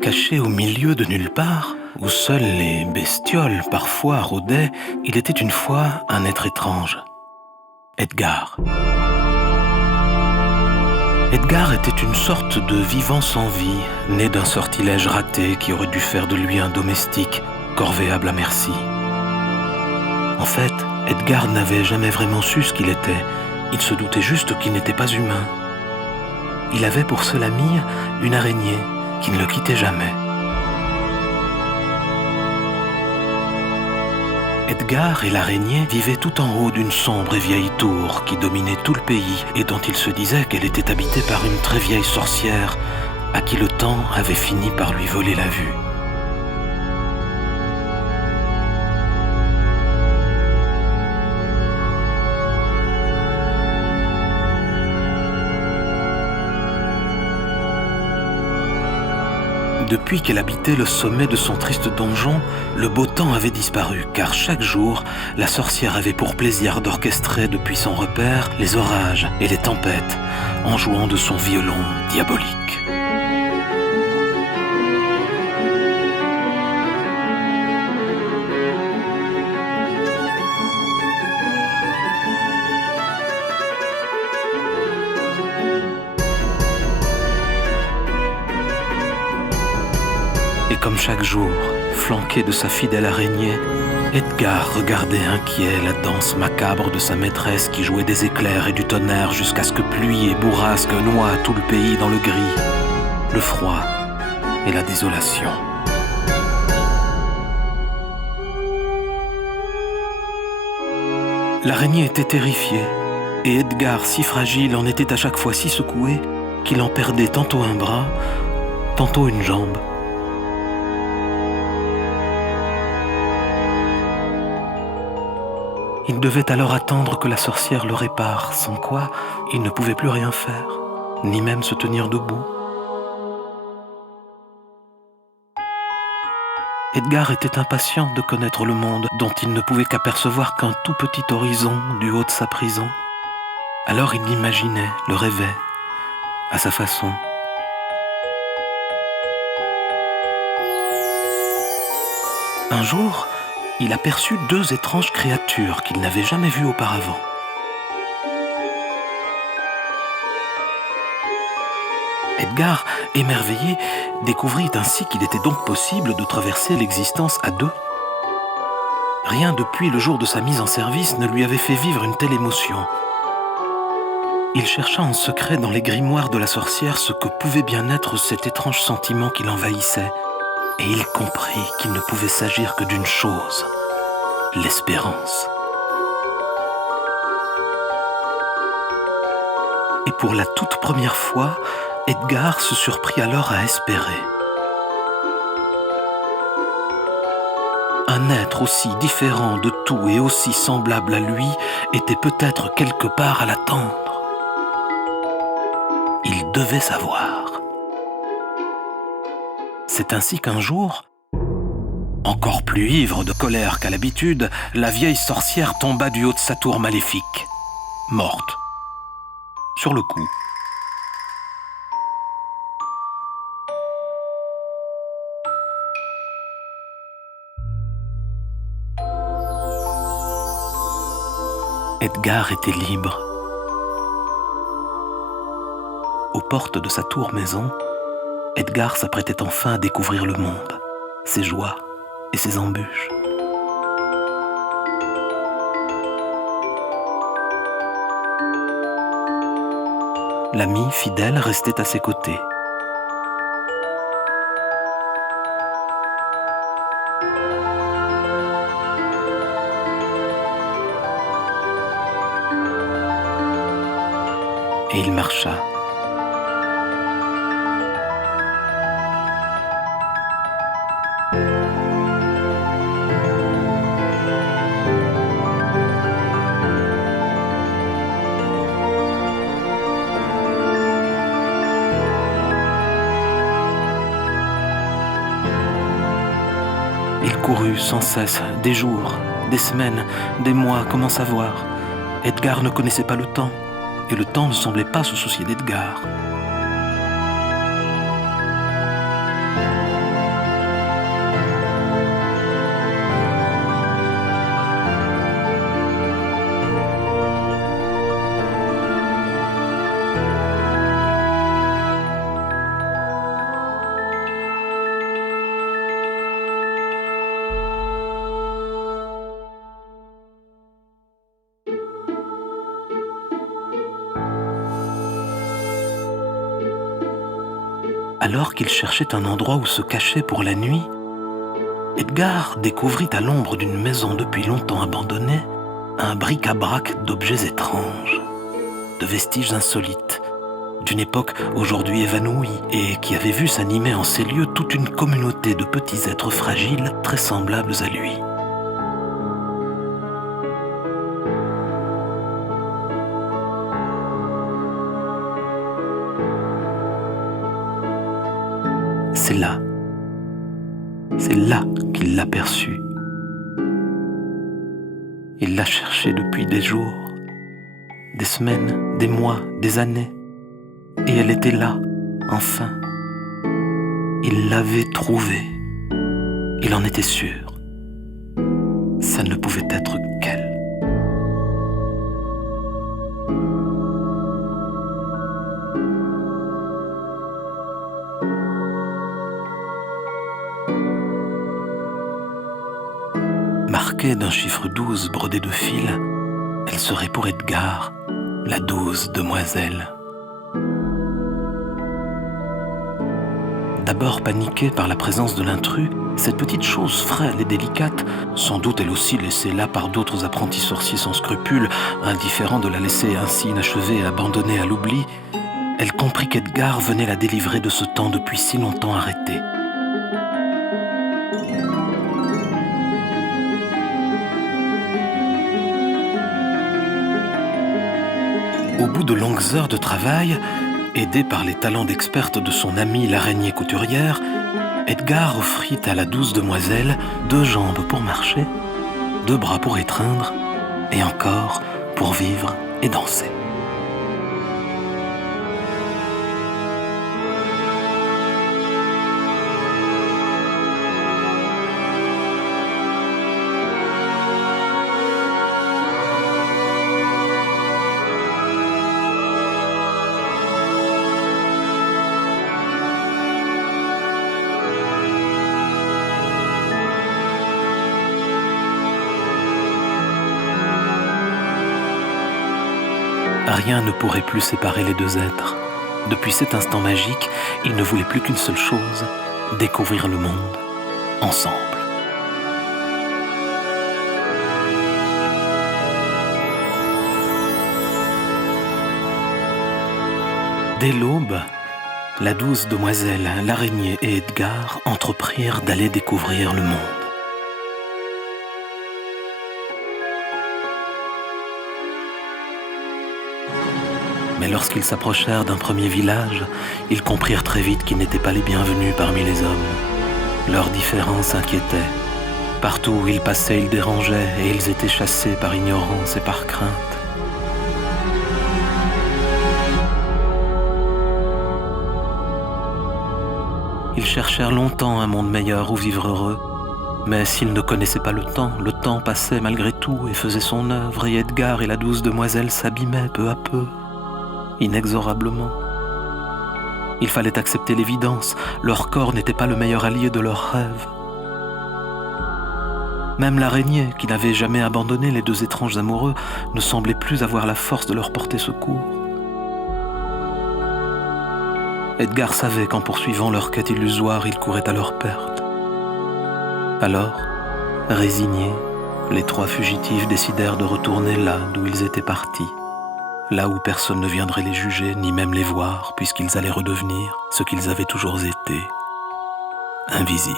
Caché au milieu de nulle part, où seules les bestioles parfois rôdaient, il était une fois un être étrange. Edgar. Edgar était une sorte de vivant sans vie, né d'un sortilège raté qui aurait dû faire de lui un domestique, corvéable à merci. En fait, Edgar n'avait jamais vraiment su ce qu'il était. Il se doutait juste qu'il n'était pas humain. Il avait pour seul ami une araignée qui ne le quittait jamais. Edgar et l'araignée vivaient tout en haut d'une sombre et vieille tour qui dominait tout le pays et dont il se disait qu'elle était habitée par une très vieille sorcière à qui le temps avait fini par lui voler la vue. Depuis qu'elle habitait le sommet de son triste donjon, le beau temps avait disparu, car chaque jour, la sorcière avait pour plaisir d'orchestrer depuis son repère les orages et les tempêtes, en jouant de son violon diabolique. Et comme chaque jour, flanqué de sa fidèle araignée, Edgar regardait inquiet la danse macabre de sa maîtresse qui jouait des éclairs et du tonnerre jusqu'à ce que pluie et bourrasque noient tout le pays dans le gris, le froid et la désolation. L'araignée était terrifiée, et Edgar, si fragile, en était à chaque fois si secoué qu'il en perdait tantôt un bras, tantôt une jambe. Il devait alors attendre que la sorcière le répare, sans quoi il ne pouvait plus rien faire, ni même se tenir debout. Edgar était impatient de connaître le monde dont il ne pouvait qu'apercevoir qu'un tout petit horizon du haut de sa prison. Alors il l'imaginait, le rêvait, à sa façon. Un jour, il aperçut deux étranges créatures qu'il n'avait jamais vues auparavant. Edgar, émerveillé, découvrit ainsi qu'il était donc possible de traverser l'existence à deux. Rien depuis le jour de sa mise en service ne lui avait fait vivre une telle émotion. Il chercha en secret dans les grimoires de la sorcière ce que pouvait bien être cet étrange sentiment qui l'envahissait. Et il comprit qu'il ne pouvait s'agir que d'une chose, l'espérance. Et pour la toute première fois, Edgar se surprit alors à espérer. Un être aussi différent de tout et aussi semblable à lui était peut-être quelque part à l'attendre. Il devait savoir. C'est ainsi qu'un jour, encore plus ivre de colère qu'à l'habitude, la vieille sorcière tomba du haut de sa tour maléfique, morte, sur le coup. Edgar était libre. Aux portes de sa tour maison, Edgar s'apprêtait enfin à découvrir le monde, ses joies et ses embûches. L'ami fidèle restait à ses côtés. Et il marcha. Il courut sans cesse, des jours, des semaines, des mois, comment savoir. Edgar ne connaissait pas le temps, et le temps ne semblait pas se soucier d'Edgar. Alors qu'il cherchait un endroit où se cacher pour la nuit, Edgar découvrit à l'ombre d'une maison depuis longtemps abandonnée un bric-à-brac d'objets étranges, de vestiges insolites, d'une époque aujourd'hui évanouie et qui avait vu s'animer en ces lieux toute une communauté de petits êtres fragiles très semblables à lui. C'est là qu'il l'aperçut. Il l'a cherchée depuis des jours, des semaines, des mois, des années. Et elle était là, enfin. Il l'avait trouvée. Il en était sûr. Ça ne pouvait être qu'elle. Marquée d'un chiffre 12 brodé de fil, elle serait pour Edgar la 12 demoiselle. D'abord paniquée par la présence de l'intrus, cette petite chose frêle et délicate, sans doute elle aussi laissée là par d'autres apprentis sorciers sans scrupules, indifférents de la laisser ainsi inachevée et abandonnée à l'oubli, elle comprit qu'Edgar venait la délivrer de ce temps depuis si longtemps arrêté. Au bout de longues heures de travail, aidé par les talents d'experte de son amie l'araignée couturière, Edgar offrit à la 12 demoiselle 2 jambes pour marcher, 2 bras pour étreindre, et encore pour vivre et danser. Rien ne pourrait plus séparer les 2 êtres. Depuis cet instant magique, ils ne voulaient plus qu'une seule chose, découvrir le monde, ensemble. Dès l'aube, la 12 demoiselle, l'araignée et Edgar entreprirent d'aller découvrir le monde. Mais lorsqu'ils s'approchèrent d'un premier village, ils comprirent très vite qu'ils n'étaient pas les bienvenus parmi les hommes. Leurs différences inquiétaient. Partout où ils passaient, ils dérangeaient et ils étaient chassés par ignorance et par crainte. Ils cherchèrent longtemps un monde meilleur où vivre heureux. Mais s'ils ne connaissaient pas le temps passait malgré tout et faisait son œuvre, et Edgar et la 12 demoiselle s'abîmaient peu à peu. Inexorablement. Il fallait accepter l'évidence, leur corps n'était pas le meilleur allié de leurs rêves. Même l'araignée, qui n'avait jamais abandonné les 2 étranges amoureux, ne semblait plus avoir la force de leur porter secours. Edgar savait qu'en poursuivant leur quête illusoire, ils couraient à leur perte. Alors, résignés, les 3 fugitifs décidèrent de retourner là d'où ils étaient partis. Là où personne ne viendrait les juger, ni même les voir, puisqu'ils allaient redevenir ce qu'ils avaient toujours été, invisibles.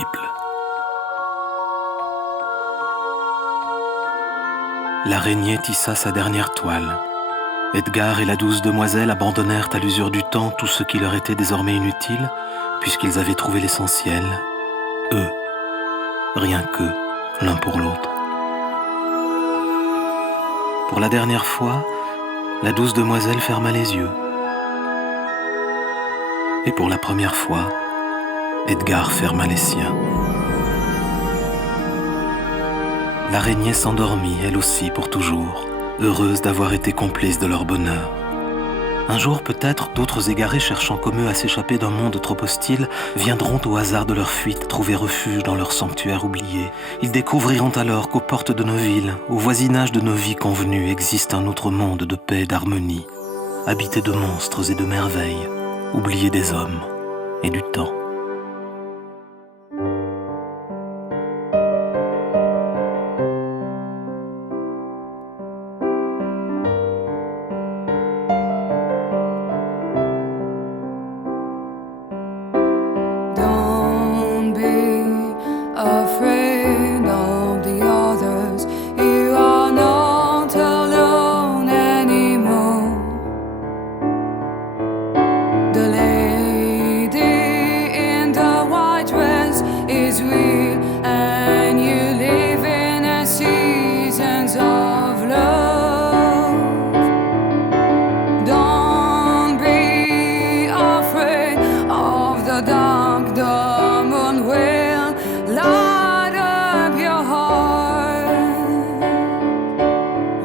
L'araignée tissa sa dernière toile. Edgar et la 12 demoiselle abandonnèrent à l'usure du temps tout ce qui leur était désormais inutile, puisqu'ils avaient trouvé l'essentiel, eux, rien qu'eux, l'un pour l'autre. Pour la dernière fois, la 12 demoiselle ferma les yeux. Et pour la première fois, Edgar ferma les siens. L'araignée s'endormit, elle aussi, pour toujours, heureuse d'avoir été complice de leur bonheur. Un jour, peut-être, d'autres égarés cherchant comme eux à s'échapper d'un monde trop hostile viendront au hasard de leur fuite trouver refuge dans leur sanctuaire oublié. Ils découvriront alors qu'aux portes de nos villes, au voisinage de nos vies convenues, existe un autre monde de paix et d'harmonie, habité de monstres et de merveilles, oublié des hommes, et du temps. Don't be afraid of the others. You are not alone anymore. The lady in the white dress is real, and you live in a seasons of love. Don't be afraid of the dark. The moon will light up your heart.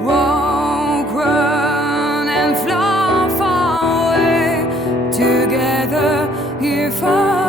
Walk, run, and fly far away. Together you find